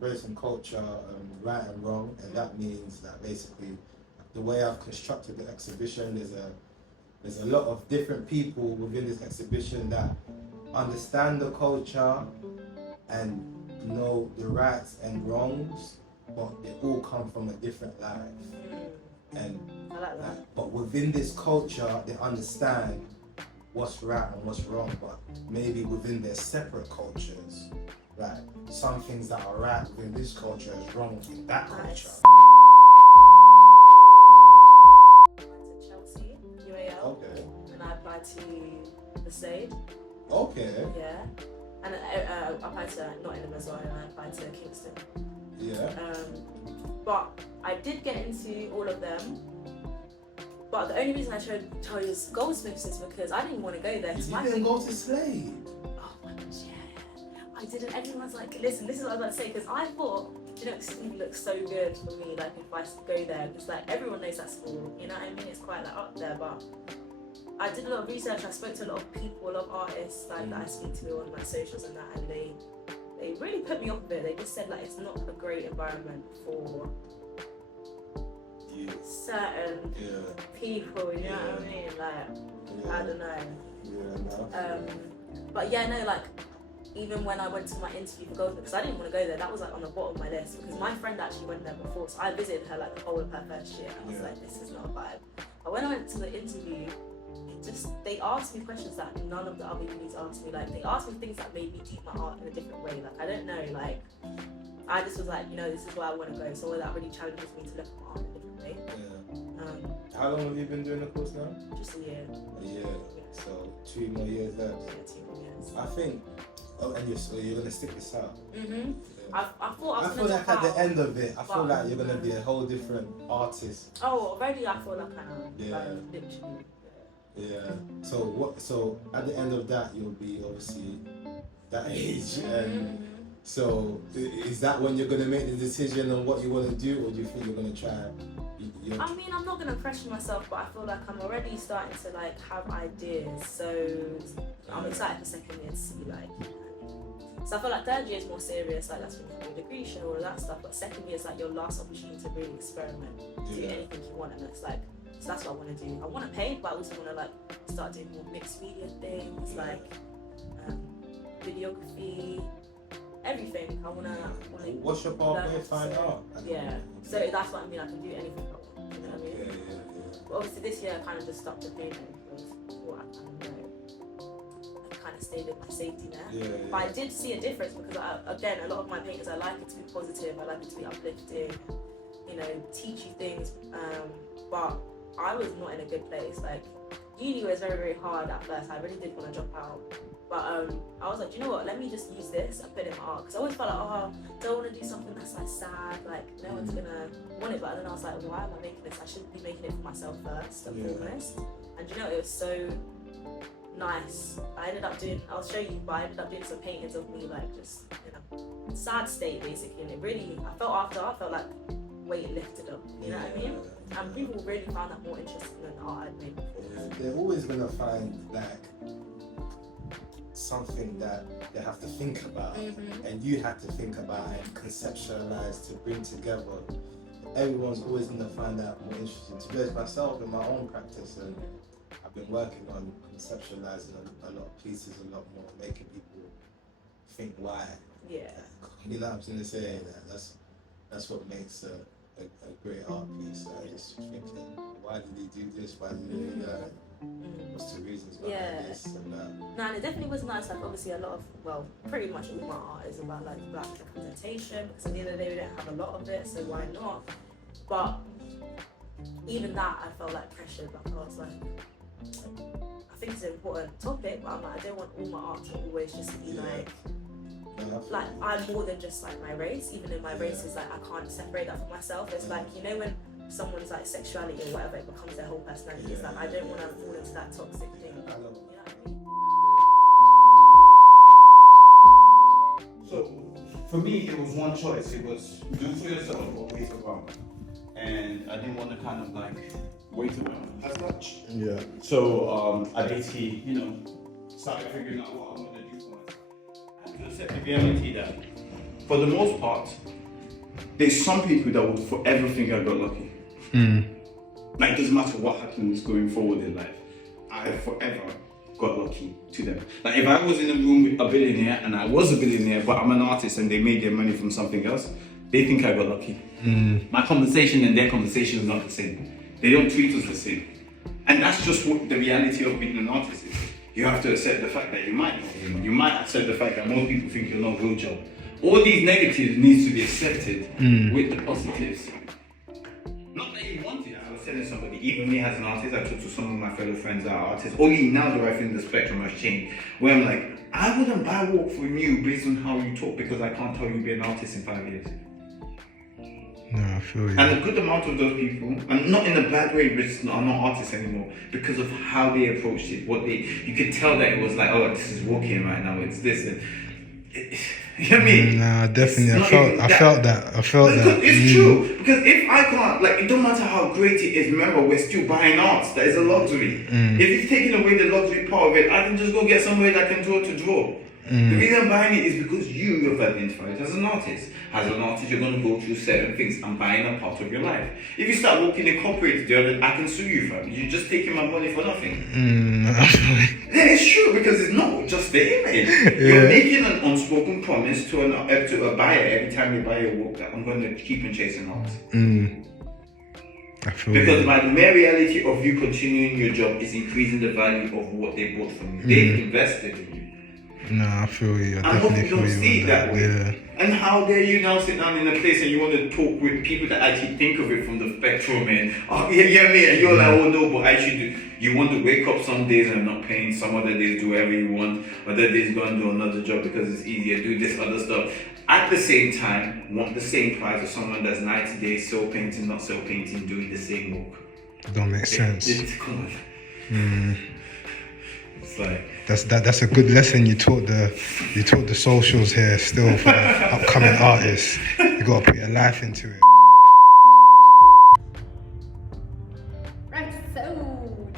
embracing culture, right and wrong, and that means that basically the way I've constructed the exhibition, there's a lot of different people within this exhibition that understand the culture and know the rights and wrongs, but they all come from a different life. And I like that. but within this culture, they understand what's right and what's wrong, but maybe within their separate cultures, right? Some things that are right within this culture is wrong within that culture. I went to Chelsea, UAL. Okay. And I applied to the Slade. Okay. Yeah. And I applied to Nottingham as well, and I applied to Kingston. Yeah. But I did get into all of them. But the only reason I chose Goldsmiths is because I didn't want to go there. You didn't go to Slade? Oh my gosh, yeah. I didn't. Everyone's like, listen, this is what I was about to say, because I thought, you know, it looks so good for me, like if I go there, because like everyone knows that school, you know what I mean? It's quite like up there, but I did a lot of research. I spoke to a lot of people, a lot of artists like that I speak to on my socials and that, and they really put me off of it. They just said like it's not a great environment for certain people, you know what I mean? Like, I don't know. But yeah, no, like, even when I went to my interview for Goldsmith, because I didn't want to go there, that was like on the bottom of my list, because my friend actually went there before, so I visited her like the whole of her first year, and I was like, this is not a vibe. But when I went to the interview, they asked me questions that none of the other unis asked me. Like, they asked me things that made me do my art in a different way. Like, I don't know, like, I just was like, you know, this is where I want to go, so that really challenges me to look at my art in a different way. How long have you been doing the course now? Just a year. A year. So 2 more years left. Yeah, 2 more years. I think. Oh, and you're gonna stick this out. Mhm. Yeah. I thought I feel like at the end of it, I feel like you're gonna be a whole different artist. Oh, already I feel like I am. Yeah. Like, literally. Yeah. So at the end of that, you'll be obviously that age, and so is that when you're gonna make the decision on what you want to do, or do you think you're gonna try? I mean, I'm not gonna pressure myself, but I feel like I'm already starting to like have ideas. So I'm excited for second year to see like. So I feel like third year is more serious, like that's when you have your degree show, all of that stuff. But second year is like your last opportunity to really experiment, do anything you want, and it's like. So that's what I want to do. I want to paint, but I also want to like start doing more mixed media things, like videography, everything. I want to. What's your pathway? Find out. Yeah. So that's what I mean. I can do anything I want. You know what I mean? Yeah. But obviously this year I kind of just stopped the painting because what I kind of know. I kind of stayed in my safety net. Yeah. But I did see a difference because again, a lot of my paintings, I like it to be positive. I like it to be uplifting. You know, teach you things. But I was not in a good place. Like, uni was very, very hard at first. I really did want to drop out. But I was like, you know what, let me just use this and put it in my art. Because I always felt like, oh, I don't want to do something that's like sad, like no one's going to want it. But then I was like, why am I making this? I should be making it for myself first and foremost. And you know, it was so nice. I ended up doing, I'll show you, but I ended up doing some paintings of me, like just in a sad state basically. And it really, I felt like weight lifted up, you know what I mean? And people really found that more interesting than the art I'd made before. They're always gonna find like something that they have to think about, and you have to think about and conceptualize to bring together. Everyone's always gonna find that more interesting. To be honest, myself in my own practice, and I've been working on conceptualizing a lot of pieces, a lot more, making people think why. Yeah. You know what I'm trying to say? That's what makes a great art piece. I just think, why did he do this? Why did he do that? What's the reasons behind this and that? No, and it definitely was nice. Like, obviously, a lot of, well, pretty much all my art is about like black representation, because at the end of the day, we don't have a lot of it, so why not? But even that, I felt like pressured. Like, I was like, I think it's an important topic, but I'm like, I don't want all my art to always just be like I'm more than just like my race. Even in my race is like I can't separate that from myself. It's like, you know, when someone's like sexuality or whatever, it becomes their whole personality. It's like I don't want to fall into that toxic thing. You know what I mean? So for me, it was one choice. It was do for yourself or wait around. And I didn't want to kind of like wait around as much. Yeah. So I basically, you know, started figuring out what I want to do for myself. I had to accept the reality that for the most part, there's some people that would forever think I got lucky. Like, it doesn't matter what happens going forward in life, I forever got lucky to them. Like, if I was in a room with a billionaire and I was a billionaire, but I'm an artist and they made their money from something else, they think I got lucky. My conversation and their conversation is not the same. They don't treat us the same. And that's just what the reality of being an artist is. You have to accept the fact that you might not win. You might accept the fact that most people think you're not a real job. All these negatives needs to be accepted with the positives. Not that you want it. I was telling somebody, even me as an artist, I talked to some of my fellow friends that are artists. Only now do I think the spectrum has changed. Where I'm like, I wouldn't buy work from you based on how you talk because I can't tell you be an artist in 5 years. No, I feel you. And a good amount of those people, and not in a bad way, but are not artists anymore because of how they approached it. You could tell that it was like, oh, this is working right now. It's this. And you know what I mean? No, definitely. I felt that. It's true. Because if I can't, like, it don't matter how great it is. Remember, we're still buying art. That is a luxury. If it's taking away the luxury part of it, I can just go get somewhere that can draw to draw. The reason I'm buying it is because you have identified as an artist. As an artist, you're going to go through certain things and buying a part of your life. If you start working in corporate, I can sue you, fam. You're just taking my money for nothing. Yeah, it's true because it's not just the image. You're making an unspoken promise to a buyer every time you buy a work that I'm going to keep on chasing art. I feel because by the mere reality of you continuing your job is increasing the value of what they bought from you. They've invested in you. No, I feel you. I hope definitely you don't feel you see on it that way. Yeah. And how dare you now sit down in a place and you want to talk with people that actually think of it from the spectrum and and you're like, oh no, but I should do. You want to wake up some days and not paying, some other days do whatever you want, other days go and do another job because it's easier, do this other stuff. At the same time, want the same price as someone that's 90 days soul painting, not soul painting, doing the same work. Don't make sense. Come on. It's like that's a good lesson you taught the socials here still for the upcoming artists. You gotta put your life into it. Right, so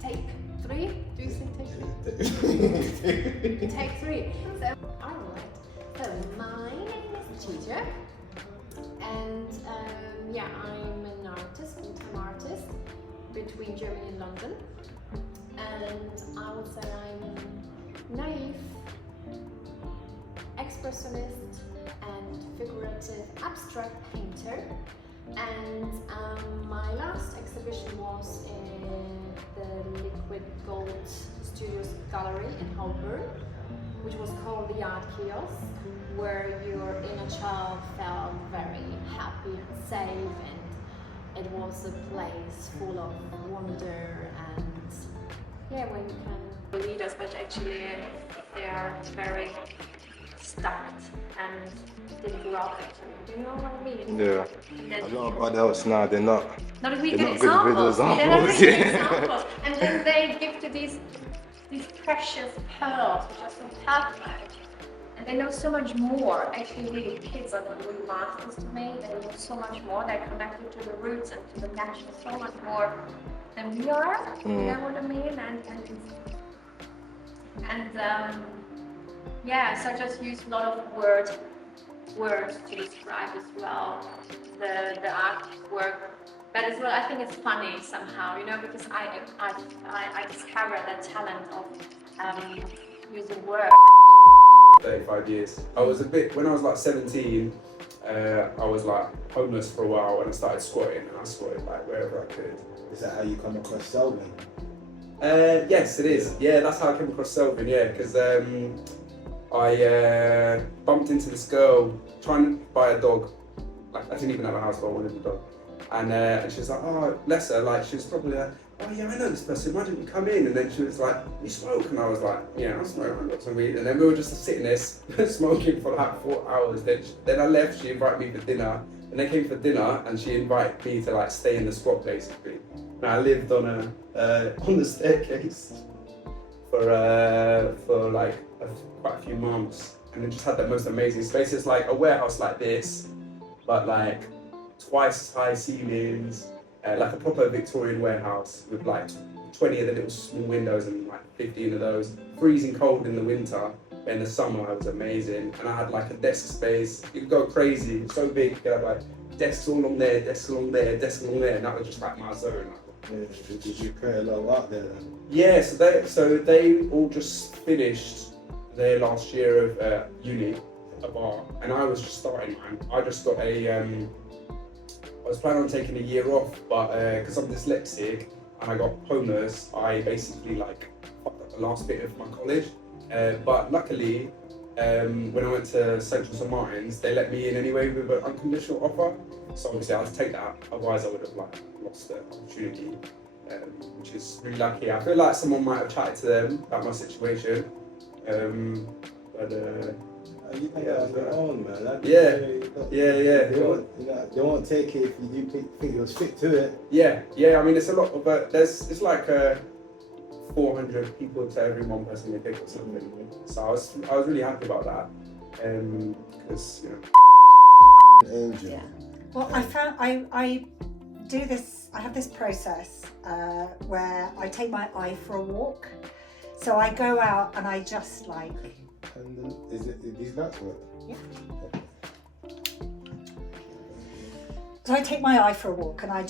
take 3. Do you say take 3? Take 3. So alright. So my name is Dzi Dzi, and I'm an artist, full-time artist between Germany and London. And I would say I'm naive, expressionist, and figurative abstract painter. And my last exhibition was in the Liquid Gold Studios Gallery in Holborn, which was called the Art Kiosk, where your inner child felt very happy and safe, and it was a place full of wonder and where you can lead us, but actually they are very stuck and didn't grow up actually. Do you know what I mean? Yeah. A lot of adults now, they're not really good good examples. examples. They're not really good examples. And then they give to these precious pearls, which are so perfect. And they know so much more. Actually, really, kids are really masters to me. They know so much more. They're connected to the roots and to the nature so much more than we are. You know what I mean? So I just use a lot of words to describe as well the artwork. But as well, I think it's funny somehow, because I discovered that talent of using words. 35 years. When I was like 17, I was like homeless for a while and I started squatting, and I squatted like wherever I could. Is that how you come across Selvin? Yes, it is. Yeah, that's how I came across Selvin, because I bumped into this girl trying to buy a dog. Like, I didn't even have a house, but I wanted a dog. And she was like, oh, bless her, like, she was probably like, oh yeah, I know this person, why didn't you come in? And then she was like, you smoke? And I was like, yeah, I smoke, I've got some weed. And then we were just sitting there smoking for like 4 hours. Then I left, she invited me for dinner. And I came for dinner and she invited me to like stay in the squat basically. And I lived on the staircase for like quite a few months. And then just had the most amazing space. It's like a warehouse like this, but like twice as high ceilings, like a proper Victorian warehouse with like 20 of the little small windows and like 15 of those. Freezing cold in the winter, in the summer it was amazing, and I had like a desk space. You could go crazy. It's so big. You could have like desks all along there, desks along there, desks along there, and that was just like my zone. Yeah, did you create a lot of art there then? Yeah, so they all just finished their last year of uni of art, and I was just starting mine. I just got I was planning on taking a year off, but because I'm dyslexic and I got homeless, I basically like fucked up the last bit of my college. But luckily, when I went to Central St Martin's, they let me in anyway with an unconditional offer. So obviously I had to take that, otherwise I would have like lost the opportunity, which is really lucky. I feel like someone might have chatted to them about my situation, but You can get on your own, man. yeah. They won't take it if you think you'll stick to it. Yeah. I mean, it's a lot of, it's like 400 people to every one person they pick or something. So I was really happy about that, because Angel. Yeah. Well, I found I do this. I have this process where I take my eye for a walk. So I go out and I just like. And then, is it these nuts work? Yeah. So I take my eye for a walk and I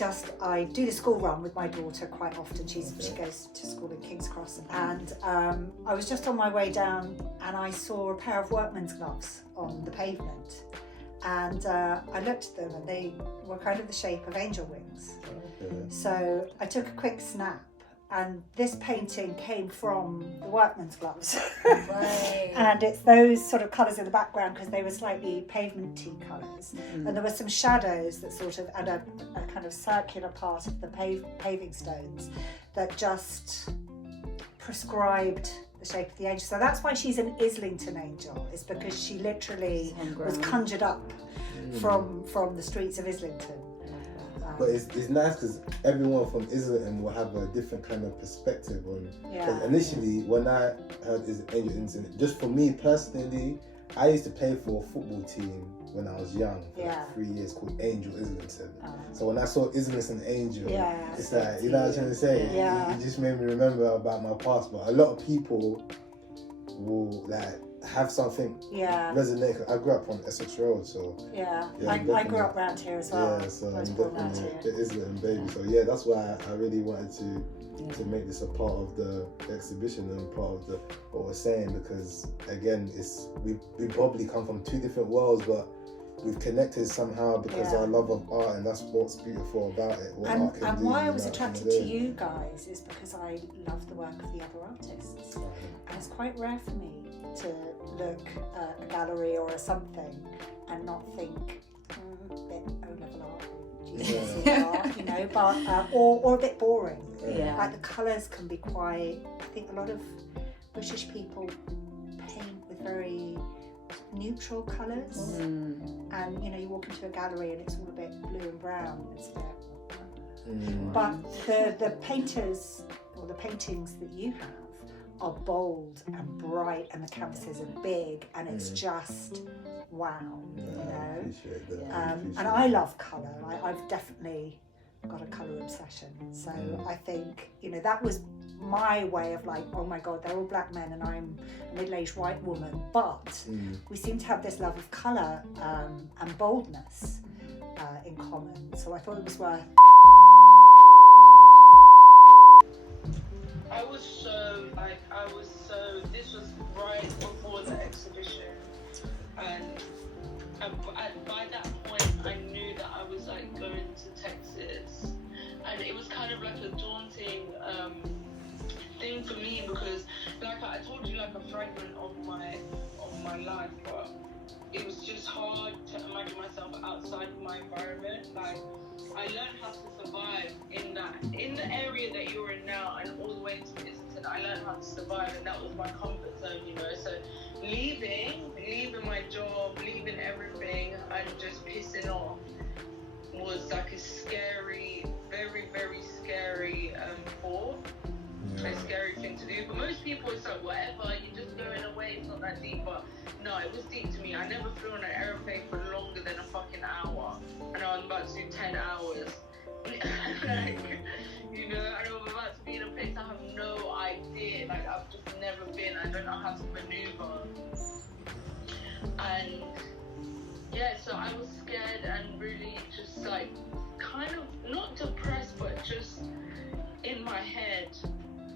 do the school run with my daughter quite often. She goes to school in King's Cross, and I was just on my way down and I saw a pair of workman's gloves on the pavement, and I looked at them and they were kind of the shape of angel wings. Okay. So I took a quick snap, and this painting came from the workman's gloves. Right. And it's those sort of colours in the background because they were slightly pavement-y colours. Mm-hmm. And there were some shadows that sort of, and a kind of circular part of the paving stones that just prescribed the shape of the angel. So that's why she's an Islington angel, is because she literally was conjured up from the streets of Islington. But it's nice because everyone from Islington will have a different kind of perspective on. Yeah. Initially, when I heard Angel Incident, just for me personally, I used to play for a football team when I was young, for like 3 years, called Angel Islington. So when I saw Islington Angel, it's like, you know what I'm trying to say? Yeah. It just made me remember about my past. But a lot of people will like have something resonate. I grew up on Essex Road, so I grew up around here as well. Yeah, so I was I'm born around definitely here. an Islington baby. So yeah, that's why I really wanted to make this a part of the exhibition and part of what we're saying, because again, we probably come from two different worlds, but we've connected somehow because our love of art, and that's what's beautiful about it. And why I was attracted to you guys is because I love the work of the other artists. And it's quite rare for me to look at a gallery or something and not think a bit O-level art, GCSE art, you know, but or a bit boring. Yeah. Like the colours can be quite. I think a lot of British people paint with very neutral colours, and you know, you walk into a gallery and it's all a bit blue and brown. It's a bit. But the painters or the paintings that you have are bold and bright, and the canvases are big, and it's just wow, you know. I appreciate that. And I love colour. I've definitely got a colour obsession. So I think, you know, that was my way of like, oh my God, they're all black men and I'm a middle-aged white woman, but we seem to have this love of colour and boldness in common. So I thought it was worth. This was right before the exhibition, and by that point I knew that I was like going to Texas, and it was kind of like a daunting thing for me, because like I told you, like a fragment of my life, but it was just hard to imagine myself outside of my environment. Like, I learned how to survive in the area that you're in now, and all the way to Islington, I learned how to survive, and that was my comfort zone, you know. So leaving my job, leaving everything, and just pissing off was like a scary, very, very scary thought. A scary thing to do. But most people, it's like, whatever, you're just going away, it's not that deep. But no, it was deep to me. I never flew on an aeroplane for longer than a fucking hour, and I was about to do 10 hours. Like, you know, and I was about to be in a place I have no idea. Like, I've just never been. I don't know how to maneuver. And yeah, so I was scared and really just like kind of not depressed, but just in my head.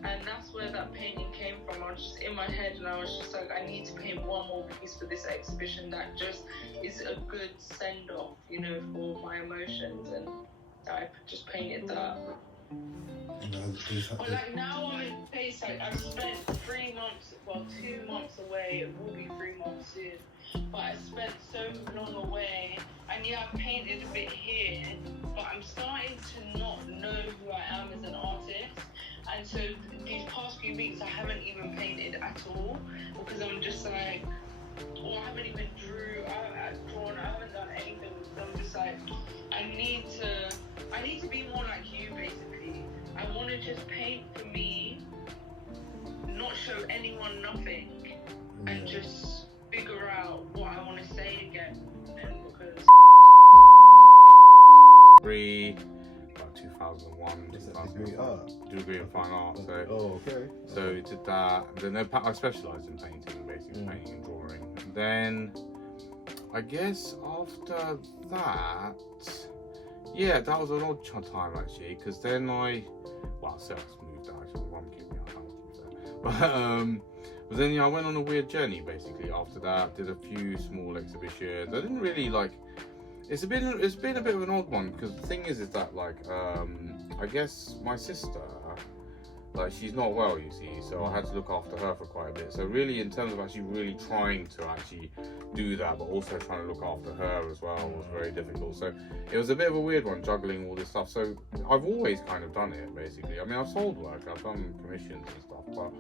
And that's where that painting came from. I was just in my head and I was just like, I need to paint one more piece for this exhibition that just is a good send-off, you know, for my emotions. And I just painted that. But like now I'm in a place, like I've spent 3 months, well 2 months away, it will be 3 months soon. But I spent so long away, and yeah, I've painted a bit here, but I'm starting to not know who I am as an artist. And so these past few weeks I haven't even painted at all, because I'm just like, or I haven't even drawn, I haven't done anything. I'm just like, I need to be more like you, basically. I want to just paint for me, not show anyone nothing, and just figure out what I want to say again. And because about 2001, degree in fine art. So, so we did that. Then I specialised in painting, basically painting and drawing. And then I guess after that, yeah, that was an odd time actually, because then I moved out. Actually, my mum kicked me out. But then I went on a weird journey basically. After that, did a few small exhibitions. I didn't really like. It's been a bit of an odd one, because the thing is that like I guess my sister, like she's not well, you see, so I had to look after her for quite a bit. So really, in terms of actually really trying to actually do that, but also trying to look after her as well was very difficult. So it was a bit of a weird one, juggling all this stuff. So I've always kind of done it basically. I mean, I've sold work, I've done commissions and stuff, but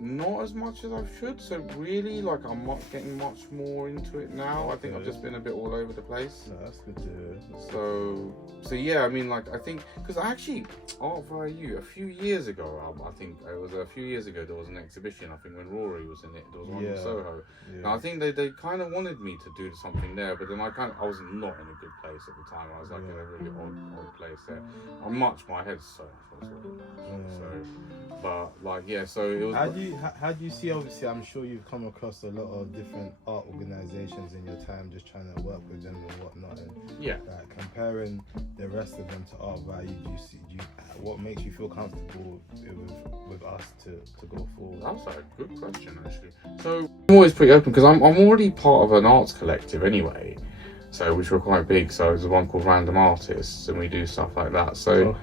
not as much as I should. So really, like, I'm not getting much more into it now. I think I've just been a bit all over the place. No, that's good to hear. So yeah, I mean, like, I think because actually ArtViaYou a few years ago, I think it was a few years ago, there was an exhibition, I think when Rory was in it, there was one in Soho. Now I think they kind of wanted me to do something there, but then I was not in a good place at the time. I was like in a really odd place there. My head's so but like, yeah, so it was. How do you see, obviously I'm sure you've come across a lot of different art organizations in your time, just trying to work with them and whatnot, and like comparing the rest of them to ArtViaYou, what makes you feel comfortable with us to go forward? That's a good question actually. So I'm always pretty open, because I'm already part of an arts collective anyway, so which were quite big. So there's one called Random Artists, and we do stuff like that. So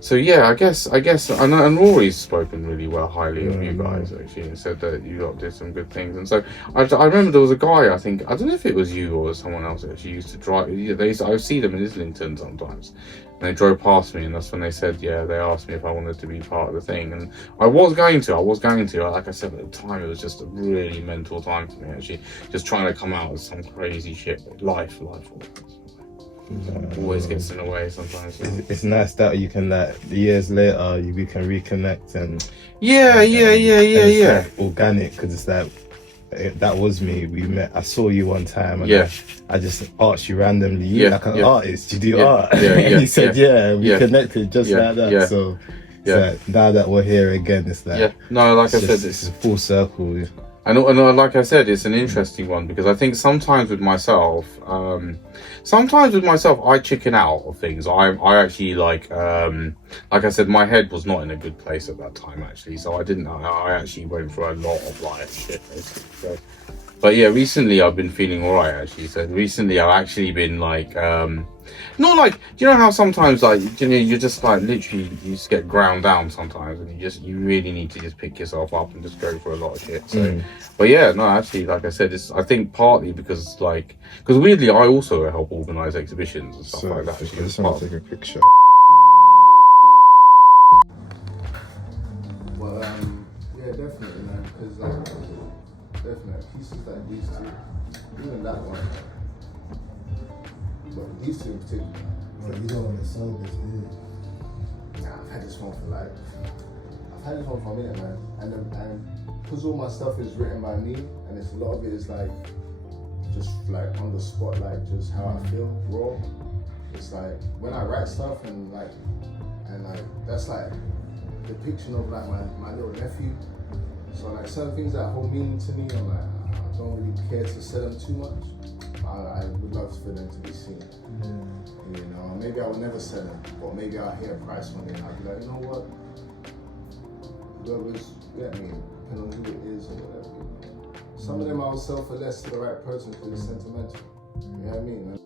so yeah, I guess and Rory's spoken really highly of you guys actually, and said that you lot did some good things. And so I remember there was a guy, I don't know if it was you or someone else that actually used to drive. I see them in Islington sometimes, and they drove past me, and that's when they said, they asked me if I wanted to be part of the thing, and I was going to. Like I said, at the time, it was just a really mental time for me, actually, just trying to come out with some crazy shit. Life always gets in the way sometimes. It's nice that you can, like, years later, we can reconnect and like organic, because it's like, that was me. We met. I saw you one time, and I just asked you randomly. You like an artist? You do art? And you said, we connected just like that. So like, now that we're here again, it's like like I said, it's a full circle. And like I said, it's an interesting one, because I think sometimes with myself, I chicken out of things. I actually like I said, my head was not in a good place at that time actually, so I actually went through a lot of like shit basically. So, but yeah, recently I've been feeling alright actually. So recently I've actually been like, not like, you know how sometimes like, you're just like literally, you just get ground down sometimes, and you really need to just pick yourself up and just go for a lot of shit. So, but yeah, no, actually, like I said, I think partly because weirdly I also help organise exhibitions and stuff like that. I just want to take a picture. Well, yeah, definitely, man, because definitely pieces like these two, even that one. But these two in particular. Well, you don't want to sell this, do you? Nah, I've had this one for a minute, man. And because all my stuff is written by me, and a lot of it is like, just like on the spot, like just how I feel, raw. It's like when I write stuff and that's like depiction of like my little nephew. So like certain things that hold meaning to me, I'm like, I don't really care to sell them too much. I would love for them to be seen. You know, maybe I will never sell them, but maybe I'll hear a price one day and I'll be like, you know what? Whoever's, depending on who it is or whatever. You know? Some of them I will sell for less to the right person because it's sentimental. You know what I mean?